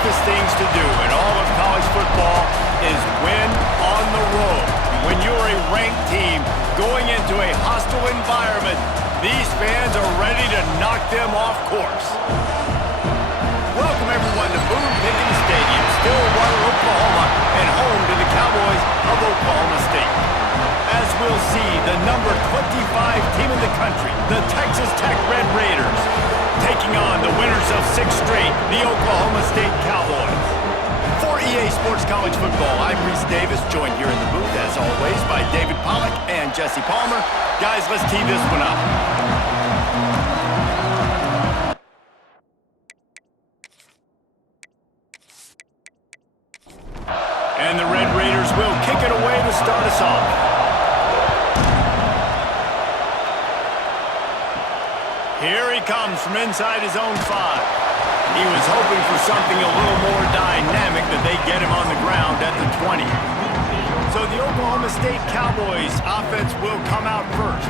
toughest things to do in all of college football is win on the road. When you're a ranked team going into a hostile environment, these fans are ready to knock them off course. Welcome everyone to Boone Pickens Stadium, Stillwater, Oklahoma, and home to the Cowboys of Oklahoma State. As we'll see, the number 25 team in the country, the Texas Tech Red Raiders, taking on the winners of 6 straight, the Oklahoma State Cowboys. For EA Sports College Football, I'm Reese Davis, joined here in the booth, as always, by David Pollack and Jesse Palmer. Guys, let's tee this one up. And the Red Raiders will kick it away to start us off. Here he comes from inside his own 5. He was hoping for something a little more dynamic, that they get him on the ground at the 20. So the Oklahoma State Cowboys offense will come out first.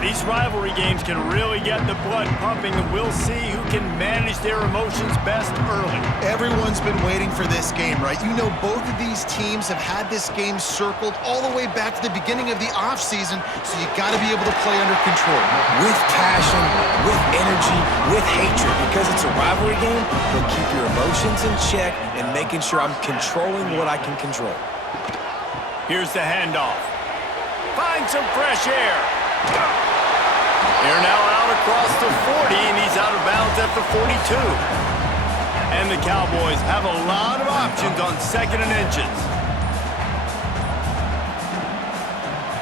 These rivalry games can really get the blood pumping, and we'll see who can manage their emotions best early. Everyone's been waiting for this game, right? You know, both of these teams have had this game circled all the way back to the beginning of the offseason, so you got to be able to play under control. With passion, with energy, with hatred, because it's a rivalry game, but keep your emotions in check and making sure I'm controlling what I can control. Here's the handoff. Find some fresh air. They're now out across the 40, and he's out of bounds at the 42. And the Cowboys have a lot of options on 2nd and inches.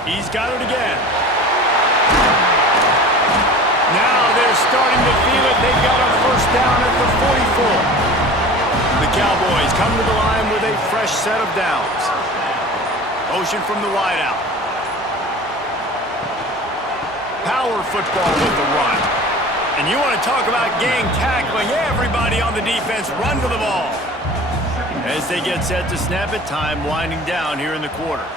He's got it again. Now they're starting to feel it. They've got a first down at the 44. The Cowboys come to the line with a fresh set of downs. Motion from the wideout. Power football with the run. And you want to talk about gang tackling. Everybody on the defense run to the ball. As they get set to snap it, time winding down here in the quarter.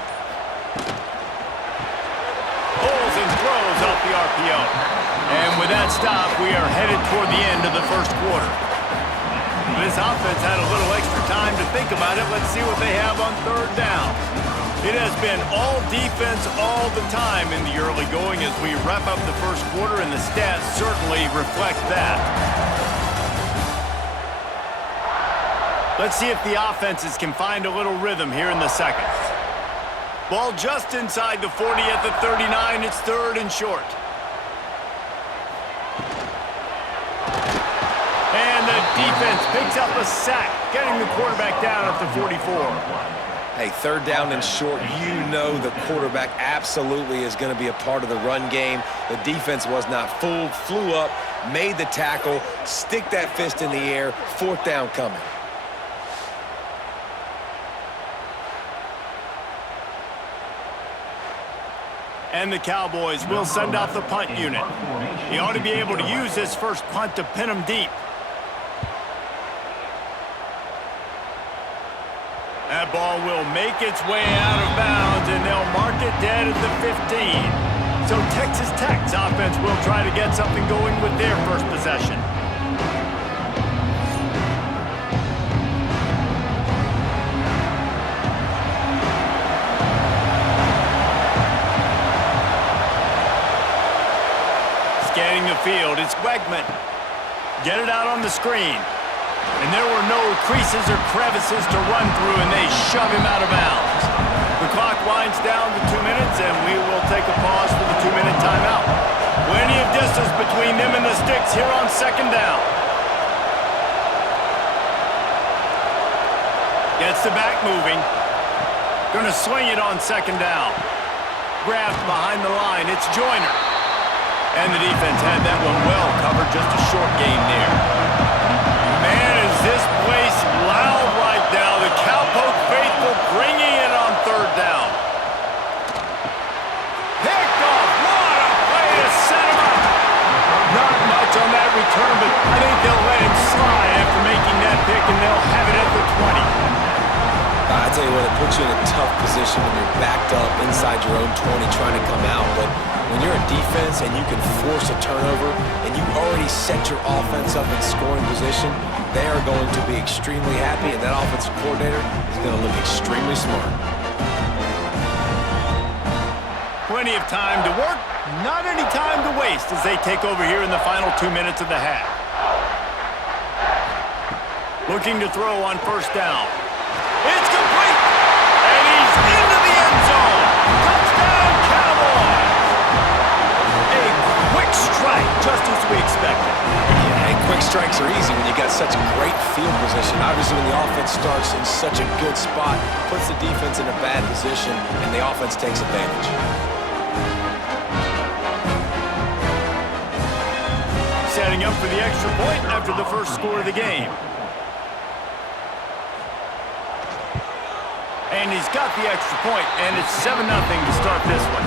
Pulls and throws off the RPO. And with that stop, we are headed toward the end of the first quarter. This offense had a little extra time to think about it. Let's see what they have on 3rd down. It has been all defense all the time in the early going as we wrap up the first quarter, and the stats certainly reflect that. Let's see if the offenses can find a little rhythm here in the second. Ball just inside the 40 at the 39. It's 3rd and short. And the defense picks up a sack, getting the quarterback down at the 44. Hey, 3rd down and short, you know the quarterback absolutely is going to be a part of the run game. The defense was not fooled, flew up, made the tackle, stick that fist in the air, 4th down coming. And the Cowboys will send out the punt unit. He ought to be able to use this first punt to pin him deep. That ball will make its way out of bounds, and they'll mark it dead at the 15. So Texas Tech's offense will try to get something going with their first possession. Scanning the field, it's Wegman. Get it out on the screen. And there were no creases or crevices to run through, and they shove him out of bounds. The clock winds down to 2 minutes, and we will take a pause for the 2-minute timeout. Plenty of distance between them and the sticks here on 2nd down. Gets the back moving. Going to swing it on 2nd down. Grabbed behind the line. It's Joyner. And the defense had that one well covered. Just a short gain there. Man, is this place loud right now. The Cowpoke faithful bringing it on 3rd down. Picked off. What a play to set him up. Not much on that return, but I think they'll let him slide after making that pick, and they'll have it at the 20. I tell you what, it puts you in a tough position when you're backed up inside your own 20 trying to come out, but When you're a defense and you can force a turnover and you already set your offense up in scoring position, they are going to be extremely happy, and that offensive coordinator is going to look extremely smart. Plenty of time to work, not any time to waste as they take over here in the final 2 minutes of the half. Looking to throw on first down. It's complete! And he's into the end zone! Touchdown, Cowboys! A quick strike, just as we expected. Yeah, and quick strikes are easy when you got such a great field position. Obviously, when the offense starts in such a good spot, puts the defense in a bad position, and the offense takes advantage. Setting up for the extra point after the first score of the game. And he's got the extra point, and it's 7-0 to start this one.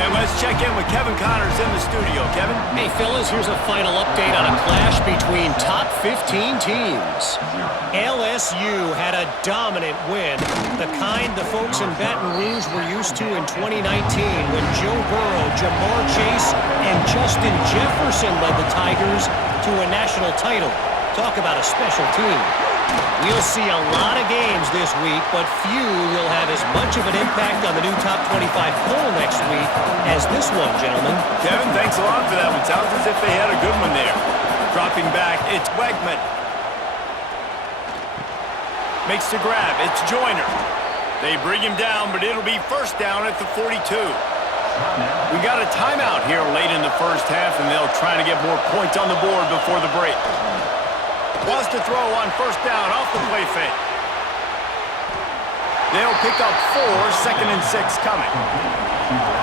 And let's check in with Kevin Connors in the studio. Kevin? Hey, fellas, here's a final update on a clash between top 15 teams. LSU had a dominant win, the kind the folks in Baton Rouge were used to in 2019 when Joe Burrow, Jamar Chase, and Justin Jefferson led the Tigers to a national title. Talk about a special team. We'll see a lot of games this week, but few will have as much of an impact on the new top 25 poll next week as this one, gentlemen. Kevin, thanks a lot for that one. Sounds as if they had a good one there. Dropping back, it's Wegman. Makes the grab, it's Joyner. They bring him down, but it'll be first down at the 42. We got a timeout here late in the first half, and they'll try to get more points on the board before the break. Wants to throw on first down off the play fake. They'll pick up 4, 2nd and 6 coming.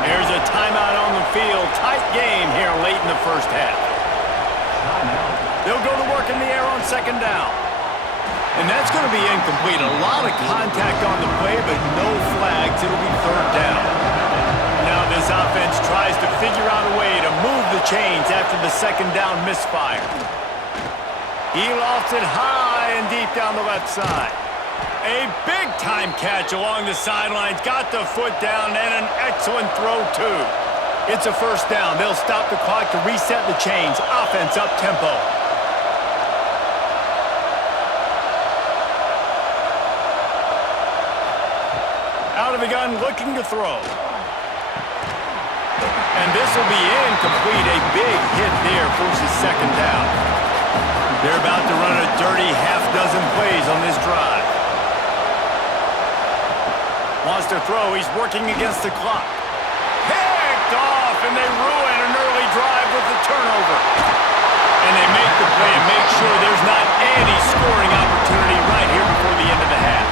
There's a timeout on the field. Tight game here late in the first half. They'll go to work in the air on second down. And that's going to be incomplete. A lot of contact on the play, but no flags. It'll be third down. Now this offense tries to figure out a way to move the chains after the second down misfire. He lofts it high and deep down the left side. A big-time catch along the sidelines. Got the foot down and an excellent throw, too. It's a first down. They'll stop the clock to reset the chains. Offense up-tempo. Out of the gun, looking to throw. And this will be incomplete. A big hit there, forces second down. They're about to run a dirty half-dozen plays on this drive. Wants to throw. He's working against the clock. Picked off, and they ruin an early drive with the turnover. And they make the play and make sure there's not any scoring opportunity right here before the end of the half.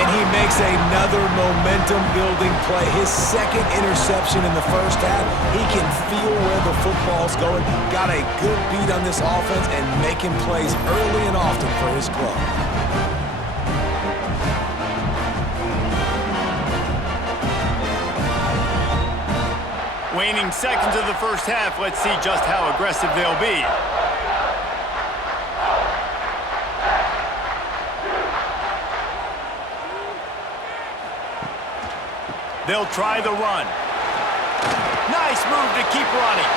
And he makes another momentum-building play. His second interception in the first half. He can feel where the football's going. Got a good beat on this offense and making plays early and often for his club. Waning seconds of the first half. Let's see just how aggressive they'll be. They'll try the run. Nice move to keep running.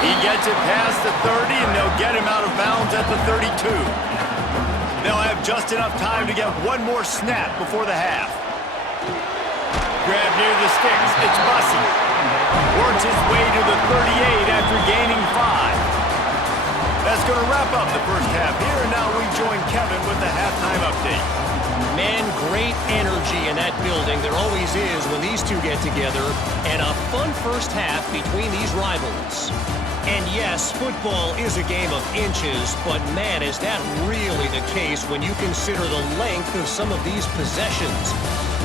He gets it past the 30, and they'll get him out of bounds at the 32. They'll have just enough time to get one more snap before the half. Grab near the sticks. It's Bussey. Works his way to the 38 after gaining 5. That's going to wrap up the first half here, and now we join Kevin with the halftime update. Man, great energy in that building. There always is when these two get together. And a fun first half between these rivals. And yes, football is a game of inches, but man, is that really the case when you consider the length of some of these possessions.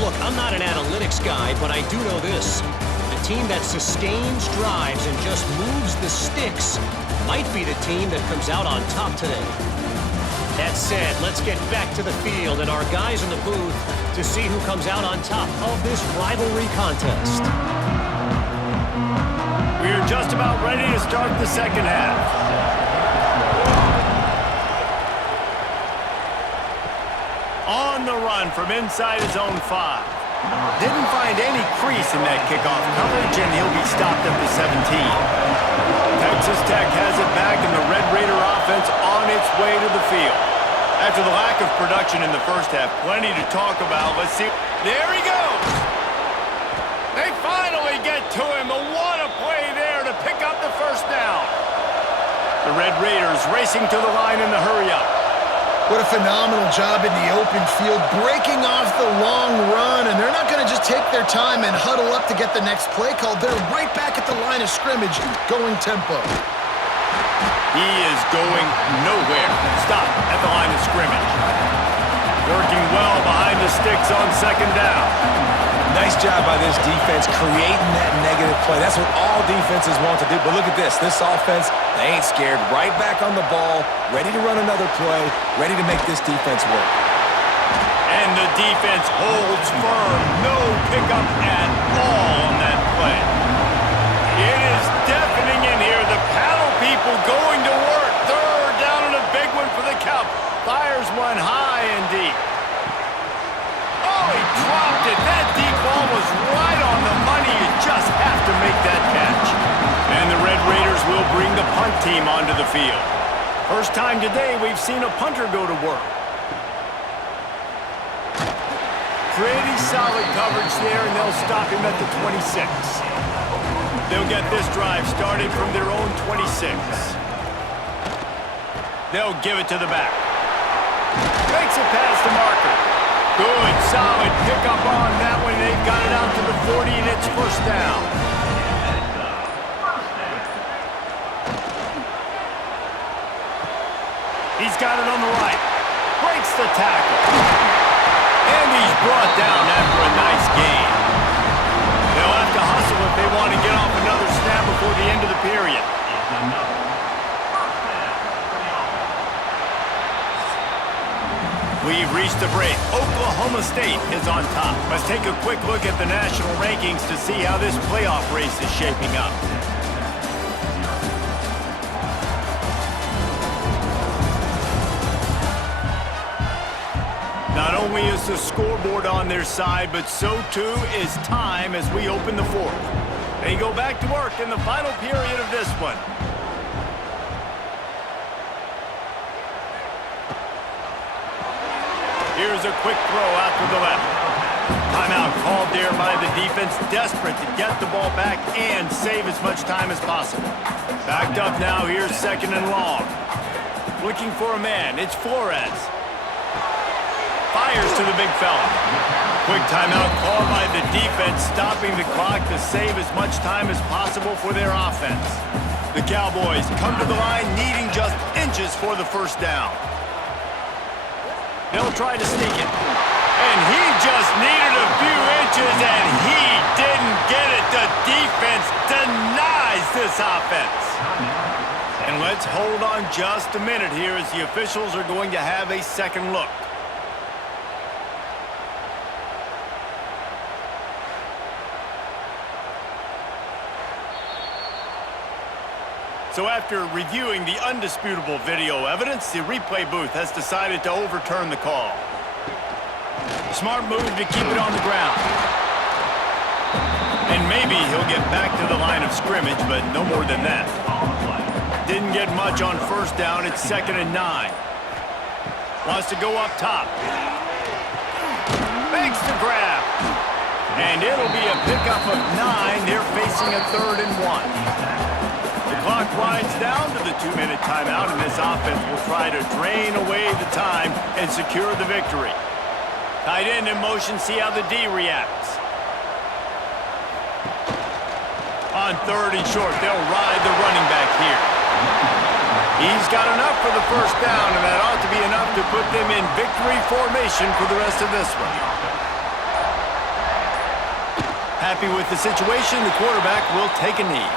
Look, I'm not an analytics guy, but I do know this. The team that sustains drives and just moves the sticks might be the team that comes out on top today. That said, let's get back to the field and our guys in the booth to see who comes out on top of this rivalry contest. We're just about ready to start the second half. On the run from inside his own 5. Didn't find any crease in that kickoff coverage, and he'll be stopped at the 17. Texas Tech has it back, and the Red Raider offense on its way to the field. After the lack of production in the first half, plenty to talk about. Let's see. There he goes. They finally get to him. What a play there to pick up the first down. The Red Raiders racing to the line in the hurry-up. What a phenomenal job in the open field, breaking off the long run, and they're not going to just take their time and huddle up to get the next play called. They're right back at the line of scrimmage, going tempo. He is going nowhere. Stop at the line of scrimmage. Working well behind the sticks on second down. Nice job by this defense creating that negative play. That's what all defenses want to do. But look at this. This offense, they ain't scared. Right back on the ball, ready to run another play, ready to make this defense work. And the defense holds firm. No pickup at all on that play. It is deafening in here. The paddle people going to work. Third down and a big one for the Cowboys. Fires one high and deep. Oh, he dropped it. That deep ball was right on the money. You just have to make that catch. And the Red Raiders will bring the punt team onto the field. First time today we've seen a punter go to work. Pretty solid coverage there, and they'll stop him at the 26. They'll get this drive started from their own 26. They'll give it to the back. Makes it past the marker. Good, solid pickup on that one. They've got it out to the 40, and it's first down. He's got it on the right. Breaks the tackle. And he's brought down after a nice gain. They'll have to hustle if they want to get off another snap before the end of the period. We've reached the break. Oklahoma State is on top. Let's take a quick look at the national rankings to see how this playoff race is shaping up. Not only is the scoreboard on their side, but so too is time as we open the fourth. They go back to work in the final period of this one. Here's a quick throw out to the left. Timeout called there by the defense, desperate to get the ball back and save as much time as possible. Backed up now, here's second and long. Looking for a man, it's Flores. Fires to the big fella. Quick timeout called by the defense, stopping the clock to save as much time as possible for their offense. The Cowboys come to the line needing just inches for the first down. They'll try to sneak it. And he just needed a few inches, and he didn't get it. The defense denies this offense. And let's hold on just a minute here as the officials are going to have a second look. So after reviewing the undisputable video evidence, the replay booth has decided to overturn the call. Smart move to keep it on the ground. And maybe he'll get back to the line of scrimmage, but no more than that. Didn't get much on first down. It's 2nd and 9. Wants to go up top. Makes the grab. And it'll be a pickup of 9. They're facing a 3rd and 1. The clock winds down to the 2-minute timeout, and this offense will try to drain away the time and secure the victory. Tight end in motion, see how the D reacts. On 3rd and short, they'll ride the running back here. He's got enough for the first down, and that ought to be enough to put them in victory formation for the rest of this one. Happy with the situation, the quarterback will take a knee.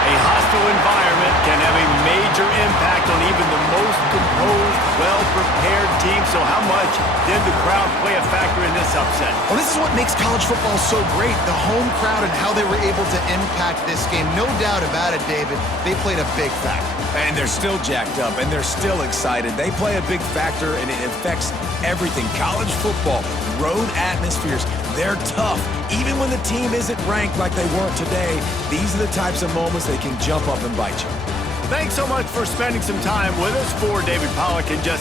A hostile environment can have a major impact on even the most composed, well-prepared well-prepared team, so how much did the crowd play a factor in this upset? Well, this is what makes college football so great, the home crowd and how they were able to impact this game. No doubt about it, David. They played a big factor. And they're still jacked up, and they're still excited. They play a big factor, and it affects everything. College football, road atmospheres, they're tough. Even when the team isn't ranked like they weren't today, these are the types of moments they can jump up and bite you. Thanks so much for spending some time with us. For David Pollack and Justin